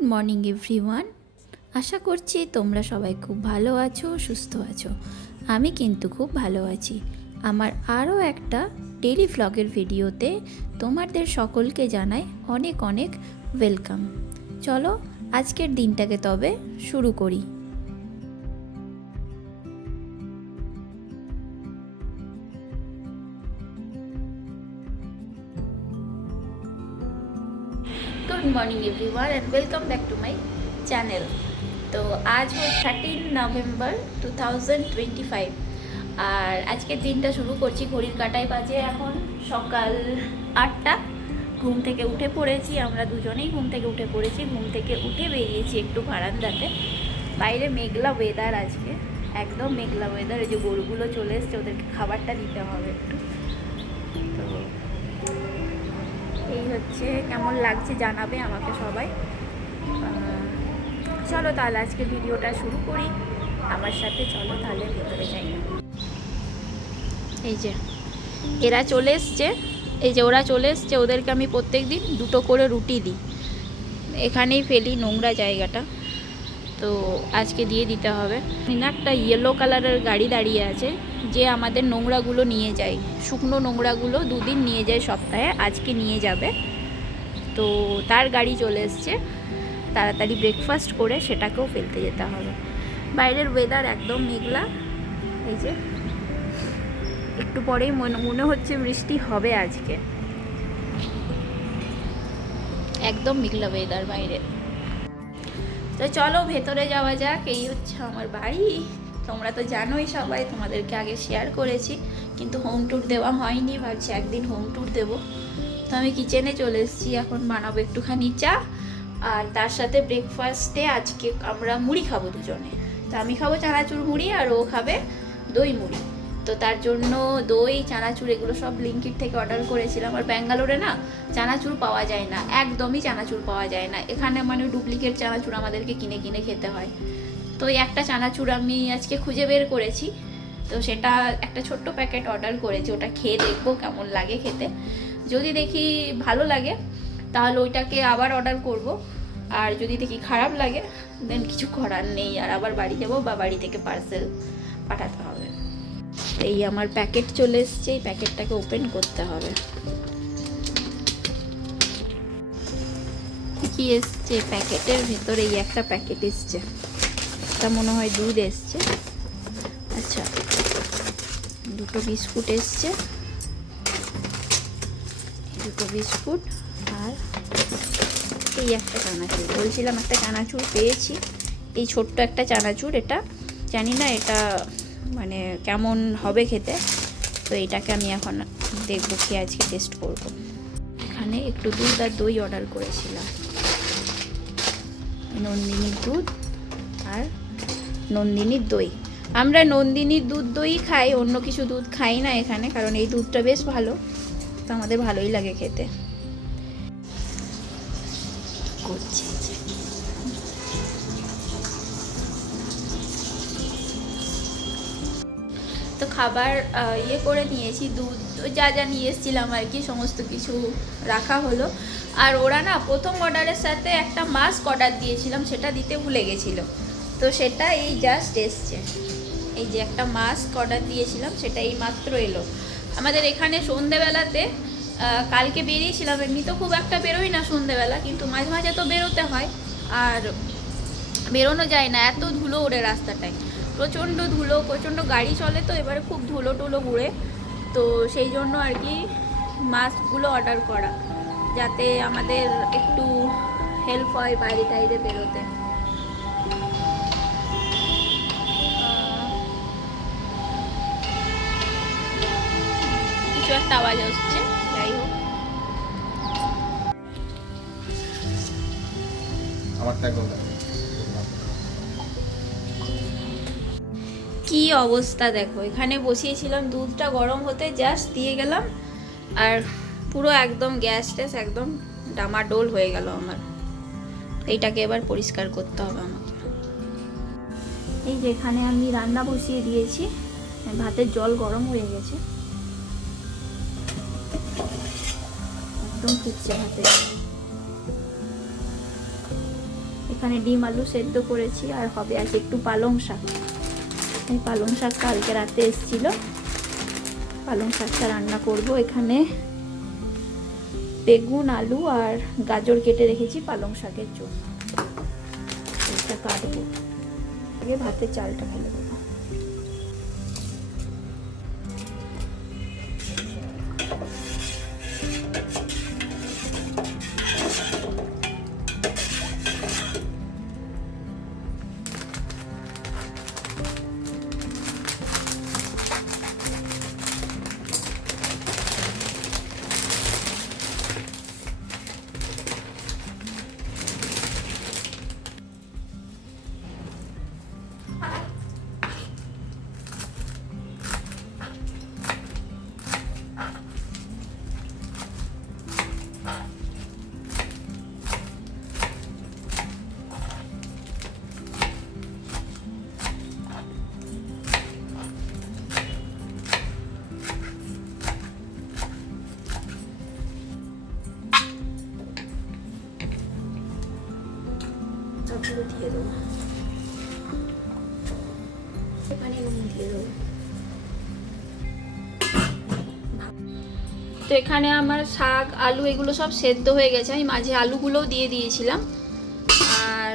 Good morning, everyone. আশা করছি তোমরা সবাই খুব ভালো আছো, সুস্থ আছো। আমি কিন্তু খুব ভালো আছি। আমার আরও একটা ডেলি ভ্লগের ভিডিওতে তোমাদের সকলকে জানাই অনেক অনেক ওয়েলকাম চলো, আজকের দিনটাকে তবে শুরু করি। Good morning everyone and welcome back to my channel তো আজ হল thirteen November two thousand twenty five আর আজকের দিনটা শুরু করছি, ঘড়ির কাটায় বাজে এখন সকাল আটটা। ঘুম থেকে উঠে পড়েছি, আমরা দুজনেই ঘুম থেকে উঠে পড়েছি। ঘুম থেকে উঠে বেরিয়েছি একটু বারান্দাতে। বাইরে মেঘলা ওয়েদার আজকে, একদম মেঘলা ওয়েদার ওই যে গরুগুলো চলে এসছে, ওদেরকে খাবারটা দিতে হবে একটু। তো এই হচ্ছে কেমন লাগছে জানাবে আমাকে সবাই। চলো তাহলে আজকে ভিডিওটা শুরু করি। আমার সাথে চলো তাহলে ভেতরে যাই। এই যে, এরা চলে এসছে। এই যে ওরা চলে এসছে, ওদেরকে আমি প্রত্যেক দিন দুটো করে রুটি দিই। এখানেই ফেলি নোংরা জায়গাটা। তো আজকে দিয়ে দিতে হবে। একটা ইয়েলো কালারের গাড়ি দাঁড়িয়ে আছে, যে আমাদের নোংরাগুলো নিয়ে যায়। শুকনো নোংরাগুলো দুদিন নিয়ে যায় সপ্তাহে, আজকে নিয়ে যাবে। তো তার গাড়ি চলে এসছে। তাড়াতাড়ি ব্রেকফাস্ট করে সেটাকেও ফেলতে যেতে হবে। বাইরের ওয়েদার একদম মেঘলা। এই যে, একটু পরেই মনে মনে হচ্ছে বৃষ্টি হবে আজকে। একদম মেঘলা ওয়েদার বাইরে। তো চলো ভেতরে যাওয়া যাক, এই হচ্ছে আমার বাড়ি। তোমরা তো জানোই সবাই, তোমাদেরকে আগে শেয়ার করেছি, কিন্তু হোম ট্যুর দেওয়া হয়নি, ভাবছি একদিন হোম ট্যুর দেবো। তো আমি কিচেনে চলে এসেছি, এখন বানাবো একটুখানি চা, আর তার সাথে ব্রেকফাস্টে আজকে আমরা মুড়ি খাব দুজনে। তো আমি খাব চানাচুর মুড়ি আর ও খাবে দই মুড়ি। তো তার জন্য দই, চানাচুর, এগুলো সব লিঙ্কিট থেকে অর্ডার করেছিলাম। আর ব্যাঙ্গালোরে না চানাচুর পাওয়া যায় না, একদমই চানাচুর পাওয়া যায় না। এখানে মানে ডুপ্লিকেট চানাচুর আমাদেরকে কিনে কিনে খেতে হয়। তো এই একটা চানাচুর আমি আজকে খুঁজে বের করেছি। তো সেটা একটা ছোট্ট প্যাকেট অর্ডার করেছি, ওটা খেয়ে দেখব কেমন লাগে খেতে। যদি দেখি ভালো লাগে, তাহলে ওইটাকে আবার অর্ডার করব। আর যদি দেখি খারাপ লাগে দেন কিছু করার নেই। আর আবার বাড়ি যাব বা বাড়ি থেকে পার্সেল পাঠাতে হবে। এই আমার প্যাকেট চলে এসছে, এই প্যাকেটটাকে ওপেন করতে হবে। কি এসছে? প্যাকেটের ভেতরে এই একটা প্যাকেট এসছে। এটা মনে হয় দুধ এসছে। আচ্ছা দুটো বিস্কুট এসছে। দুটো বিস্কুট আর এই একটা চানাচুর। বলছিলাম একটা চানাচুর পেয়েছি। এই ছোট্ট একটা চানাচুর, এটা জানি না, এটা মানে কেমন হবে খেতে, তো এটাকে আমি এখন দেখব কি আজকে টেস্ট করব। এখানে একটু দুধ আর দই অর্ডার করেছিলাম। নন্দিনীর দুধ আর নন্দিনীর দই। আমরা নন্দিনীর দুধ দই খাই, অন্য কিছু দুধ খাই না এখানে, কারণ এই দুধটা বেশ ভালো। তো আমাদের ভালোই লাগে খেতে। করছি। খাবার ইয়ে করে নিয়েছি, দুধ, যা যা নিয়ে এসেছিলাম আর কি, সমস্ত কিছু রাখা হলো। আর ওরা না প্রথম অর্ডারের সাথে একটা মাস্ক অর্ডার দিয়েছিলাম, সেটা দিতে ভুলে গেছিল। তো সেটা এই জাস্ট এসছে। এই যে একটা মাস্ক অর্ডার দিয়েছিলাম, সেটা এই মাত্র এলো। আমাদের এখানে সন্ধেবেলাতে কালকে বেরিয়েছিলাম, এমনি তো খুব একটা বেরোই না সন্ধেবেলা, কিন্তু মাঝে মাঝে তো বেরোতে হয়। আর বেরোনো যায় না, এত ধুলো ওড়ে রাস্তাটায়। প্রচণ্ড ধুলো, প্রচণ্ড গাড়ি চলে তো এবারে খুব ধুলো টুলো ঘুরে। তো সেই জন্য আর কি মাস্কগুলো অর্ডার করা, যাতে আমাদের একটু হেল্প হয় বাইরে টাইরে বেরোতে। কিছু একটা আওয়াজ আসছে, যাই হোক। আমারটা কি অবস্থা দেখো? এখানে বসিয়েছিলাম, দুধটা গরম হতে জাস্ট দিয়ে গেলাম আর পুরো একদম গ্যাস ট্যাস একদম ডামাডোল হয়ে গেল আমার। এইটাকে এবার পরিষ্কার করতে হবে আমাকে। এই যে এখানে আমি রান্না বসিয়ে দিয়েছি, ভাতের জল গরম হয়ে গেছে। একদম ফুটছে ভাতের এখানে ডিম আলু সেদ্ধ করেছি, আর হবে আজ একটু পালং শাক। এই পালং শাক কালকে রাতে এসেছিল। পালং শাকটা রান্না করব। এখানে বেগুন, আলু আর গাজর কেটে রেখেছি পালং শাকের জন্য। এটা কাটবো। আগে ভাতের চালটা ফেলে তো এখানে আমার শাক, আলু এগুলো সব সেদ্ধ হয়ে গেছে। আমি মাঝে আলুগুলোও দিয়ে দিয়েছিলাম। আর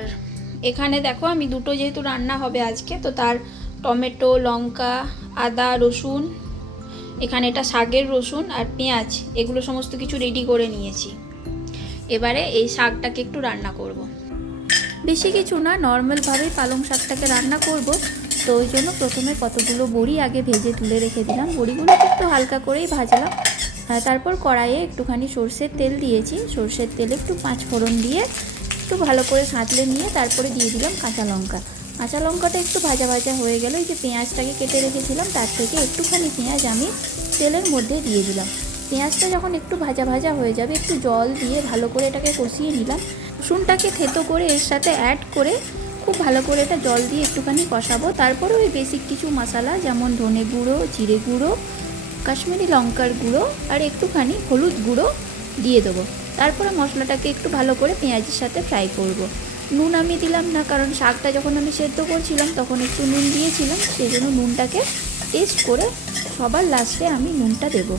এখানে দেখো, আমি দুটো যেহেতু রান্না হবে আজকে, তো তার টমেটো, লঙ্কা, আদা, রসুন, এখানে এটা শাকের রসুন আর পেঁয়াজ, এগুলো সমস্ত কিছু রেডি করে নিয়েছি। এবারে এই শাকটাকে একটু রান্না করব। বেশি কিছু না নর্মালভাবেই পালং শাকটাকে রান্না করব। তো ওই জন্য প্রথমে কতগুলো বড়ি আগে ভেজে তুলে রেখে দিলাম। বড়িগুলো একটু হালকা করেই ভাজলাম। তারপর কড়াইয়ে একটুখানি সর্ষের তেল দিয়েছি। সর্ষের তেলে একটু পাঁচ ফোড়ন দিয়ে একটু ভালো করে সাঁতলে নিয়ে তারপরে দিয়ে দিলাম কাঁচা লঙ্কা। কাঁচা লঙ্কাটা একটু ভাজা ভাজা হয়ে গেল। যে পেঁয়াজটাকে কেটে রেখেছিলাম, তার থেকে একটুখানি পেঁয়াজ আমি তেলের মধ্যে দিয়ে দিলাম। পেঁয়াজটা যখন একটু ভাজা ভাজা হয়ে যাবে, একটু জল দিয়ে ভালো করে এটাকে কষিয়ে নিলাম। রসুনটাকে থেতো করে এর সাথে অ্যাড করে খুব ভালো করে এটা জল দিয়ে একটুখানি কষাবো। তারপরে ওই বেসিক কিছু মশলা, যেমন ধনে গুঁড়ো, জিরে গুঁড়ো, কাশ্মীরি লঙ্কার গুঁড়ো আর একটুখানি হলুদ গুঁড়ো দিয়ে দেবো। তারপরে মশলাটাকে একটু ভালো করে পেঁয়াজের সাথে ফ্রাই করব। নুন আমি দিলাম না, কারণ শাকটা যখন আমি সেদ্ধ করছিলাম তখন একটু নুন দিয়েছিলাম, সেই জন্য নুনটাকে টেস্ট করে সবার লাস্টে আমি নুনটা দেবো।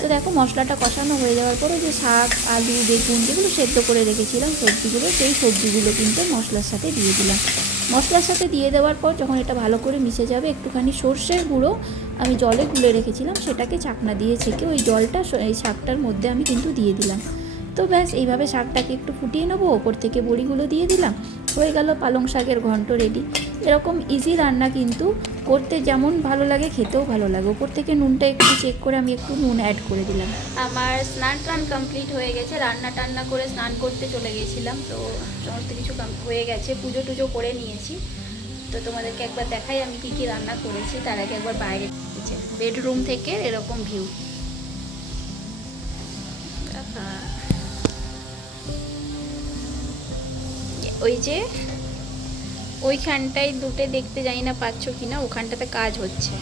তো দেখো মশলাটা কষানো হয়ে যাওয়ার পরে যে শাক, আলু, বেগুন যেগুলো সেদ্ধ করে রেখেছিলাম সবজিগুলো, সেই সবজিগুলো কিন্তু মশলার সাথে দিয়ে দিলাম। মশলার সাথে দিয়ে দেওয়ার পর যখন এটা ভালো করে মিশে যাবে, একটুখানি সর্ষের গুঁড়ো আমি জলে গুলে রেখেছিলাম, সেটাকে চাকনা দিয়ে ছেঁকে ওই জলটা এই শাকটার মধ্যে আমি কিন্তু দিয়ে দিলাম। তো ব্যাস, এইভাবে শাকটাকে একটু ফুটিয়ে নেব, ওপর থেকে বড়িগুলো দিয়ে দিলাম। হয়ে গেল পালং শাকের ঘন্ট রেডি এরকম ইজি রান্না কিন্তু করতে যেমন ভালো লাগে খেতেও ভালো লাগে। ওপর থেকে নুনটা একটু চেক করে আমি একটু নুন অ্যাড করে দিলাম। আমার স্নান টান কমপ্লিট হয়ে গেছে রান্না টান্না করে স্নান করতে চলে গেছিলাম তো সমস্ত কিছু হয়ে গেছে। পুজো টুজো করে নিয়েছি। তো তোমাদেরকে একবার দেখাই আমি কি কি রান্না করেছি তার আগে একবার বাইরে বেডরুম থেকে এরকম ভিউ ওই যে ওইখানটায় দুটো দেখতে যাই না পাচ্ছ কি না ওখানটাতে কাজ হচ্ছে।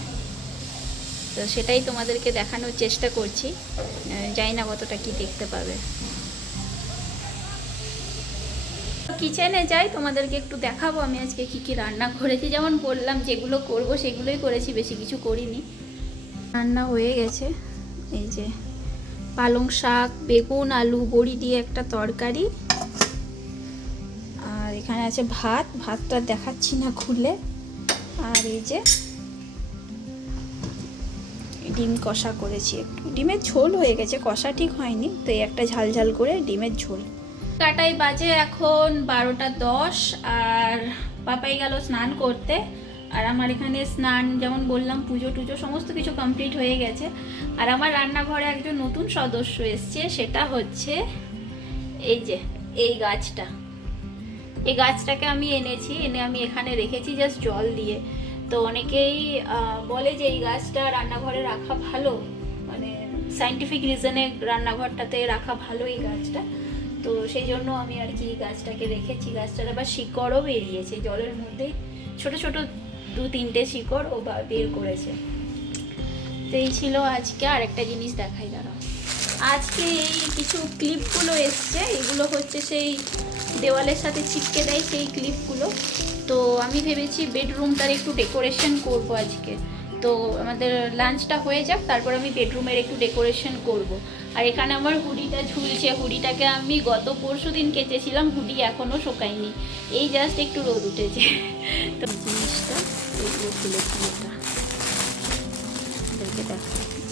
তো সেটাই তোমাদেরকে দেখানোর চেষ্টা করছি। জানি না কতটা কি দেখতে পাবে। কিচেনে যাই, তোমাদেরকে একটু দেখাবো আমি আজকে কি কি রান্না করেছি। যেমন বললাম, যেগুলো করব সেগুলোই করেছি, বেশি কিছু করিনি। রান্না হয়ে গেছে। এই যে পালং শাক, বেগুন, আলু, বড়ি দিয়ে একটা তরকারি। এখানে আছে ভাত, ভাতটা দেখাচ্ছি না খুলে। আর এই যে ডিম কষা করেছি একটু। ডিমের ঝোল হয়ে গেছে, কষা ঠিক হয়নি, তো এই একটা ঝাল ঝাল করে ডিমের ঝোল। কাটাই বাজে এখন বারোটা দশ, আর পাপাই গেল স্নান করতে। আর আমার এখানে স্নান, যেমন বললাম, পুজো টুজো সমস্ত কিছু কমপ্লিট হয়ে গেছে। আর আমার রান্নাঘরে একজন নতুন সদস্য এসছে, সেটা হচ্ছে এই যে, এই গাছটা। এই গাছটাকে আমি এনেছি, এনে আমি এখানে রেখেছি জাস্ট জল দিয়ে। তো অনেকেই বলে যে এই গাছটা রান্নাঘরে রাখা ভালো মানে সাইন্টিফিক রিজনে রান্নাঘরটাতে রাখা ভালো এই গাছটা। তো সেই জন্য আমি আর কি গাছটাকে রেখেছি। গাছটার আবার শিকড়ও বেরিয়েছে, জলের মধ্যে ছোট ছোট দু তিনটে শিকড় ও বের করেছে। তো এই ছিল আজকে আরেকটা জিনিস দেখাই দাঁড়াও। আজকে এই কিছু ক্লিপগুলো এসছে। এগুলো হচ্ছে সেই দেওয়ালের সাথে ছিটকে দেয় সেই ক্লিপগুলো তো আমি ভেবেছি বেডরুমটার একটু ডেকোরেশন করব আজকে। তো আমাদের লাঞ্চটা হয়ে যাক, তারপর আমি বেডরুমের একটু ডেকোরেশন করব। আর এখানে আমার হুডিটা ঝুলছে। হুডিটাকে আমি গত পরশু দিন কেচেছিলাম, হুডি এখনও শোকায়নি। এই জাস্ট একটু রোদ উঠেছে। তো জিনিসটা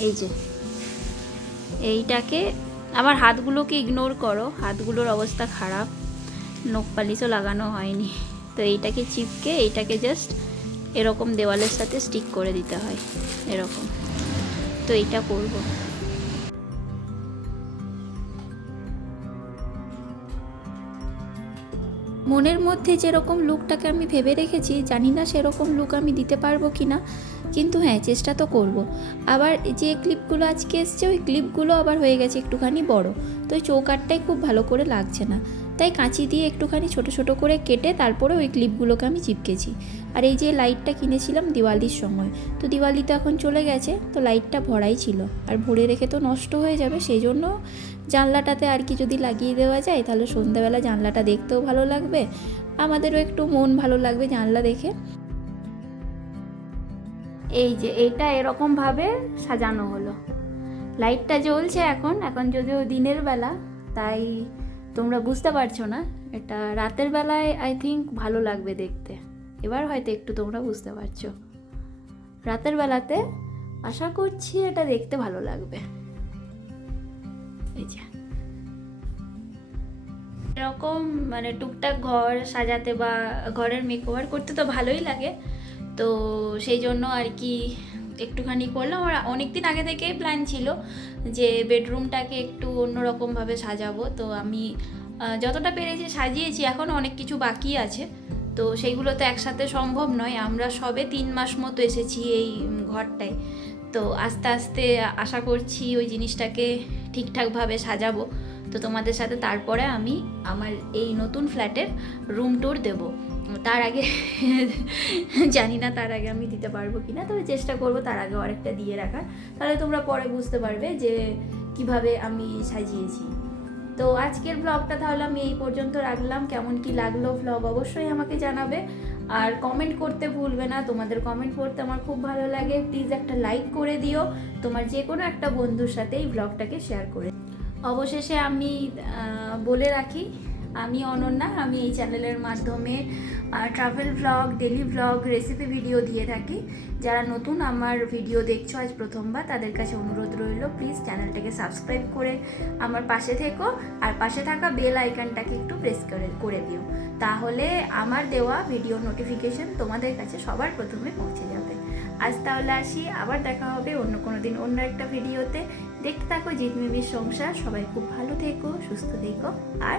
এই যে এইটাকে আমার হাতগুলোকে ইগনোর করো। হাতগুলোর অবস্থা খারাপ। নখ পালিশও লাগানো হয়নি। তো এইটাকে চিপকে এইটাকে জাস্ট এরকম দেওয়ালের সাথে স্টিক করে দিতে হয়। এরকম। তো এইটা করব। মনের মধ্যে যেরকম লুকটাকে আমি ভেবে রেখেছি, জানি না সেরকম লুক আমি দিতে পারব কি না কিন্তু হ্যাঁ চেষ্টা তো করব। আবার যে ক্লিপগুলো আজকে এসছে, ওই ক্লিপগুলো আবার হয়ে গেছে একটুখানি বড়। তো ওই চৌকাটটাই খুব ভালো করে লাগছে না। তাই কাঁচি দিয়ে একটুখানি ছোট ছোট করে কেটে তারপরে ওই ক্লিপগুলোকে আমি চিপকেছি। আর এই যে লাইটটা কিনেছিলাম দিওয়ালির সময়, তো দিওয়ালি তো এখন চলে গেছে, তো লাইটটা ভরাই ছিল। আর ভরে রেখে তো নষ্ট হয়ে যাবে সেই জন্য জানলাটাতে আর কি যদি লাগিয়ে দেওয়া যায়, তাহলে সন্ধ্যাবেলা জানলাটা দেখতেও ভালো লাগবে। আমাদেরও একটু মন ভালো লাগবে জানলা দেখে। এই যে এটা এরকমভাবে সাজানো হলো। লাইটটা জ্বলছে এখন এখন যদিও দিনের বেলা, তাই তোমরা বুঝতে পারছ না, এটা রাতের বেলায় আই থিঙ্ক ভালো লাগবে দেখতে। এবার হয়তো একটু তোমরা বুঝতে পারছ। রাতের বেলাতে আশা করছি এটা দেখতে ভালো লাগবে। এই যে। এরকম মানে টুকটাক ঘর সাজাতে বা ঘরের মেকওভার করতে তো ভালোই লাগে তো সেই জন্য আর কি একটুখানি করলাম। আর অনেক দিন আগে থেকেই প্ল্যান ছিল যে বেডরুমটাকে একটু অন্যরকমভাবে সাজাবো। তো আমি যতটা পেরেছি সাজিয়েছি, এখনও অনেক কিছু বাকি আছে। তো সেইগুলো তো একসাথে সম্ভব নয়। আমরা সবে তিন মাস মতো এসেছি এই ঘরটায়। তো আস্তে আস্তে আশা করছি ওই জিনিসটাকে ঠিকঠাকভাবে সাজাবো। তো তোমাদের সাথে তারপরে আমি আমার এই নতুন ফ্ল্যাটের রুম ট্যুর দেবো। তার আগে জানি না তার আগে আমি দিতে পারব কি না, তবে চেষ্টা করব তার আগে আরেকটা দিয়ে রাখার। তাহলে তোমরা পরে বুঝতে পারবে যে কীভাবে আমি সাজিয়েছি। তো আজকের ব্লগটা তাহলে আমি এই পর্যন্ত রাখলাম। কেমন কি লাগল ব্লগ অবশ্যই আমাকে জানাবে। আর কমেন্ট করতে ভুলবে না, তোমাদের কমেন্ট পড়তে আমার খুব ভালো লাগে। প্লিজ একটা লাইক করে দিও। তোমার যে কোনো একটা বন্ধুর সাথে এই ব্লগটাকে শেয়ার করে অবশেষে আমি বলে রাখি আমি অনন্যা, আমি এই চ্যানেলের মাধ্যমে travel vlog daily vlog recipe video দিয়ে থাকি। যারা নতুন আমার ভিডিও দেখছ, আজ প্রথমবার, তাদের কাছে অনুরোধ রইল প্লিজ চ্যানেলটাকে সাবস্ক্রাইব করে আমার পাশে থেকো, আর পাশে থাকা বেল আইকনটাকে একটু প্রেস করে করে দিও। তাহলে আমার দেওয়া ভিডিও নোটিফিকেশন তোমাদের কাছে সবার প্রথমে পৌঁছে যাবে। আজ তাহলে আসি, আবার দেখা হবে অন্য কোনো দিন, অন্য একটা ভিডিওতে দেখতে থাকো জিতমিমির সংসার, সবাই খুব ভালো থেকো, সুস্থ থেকো, আর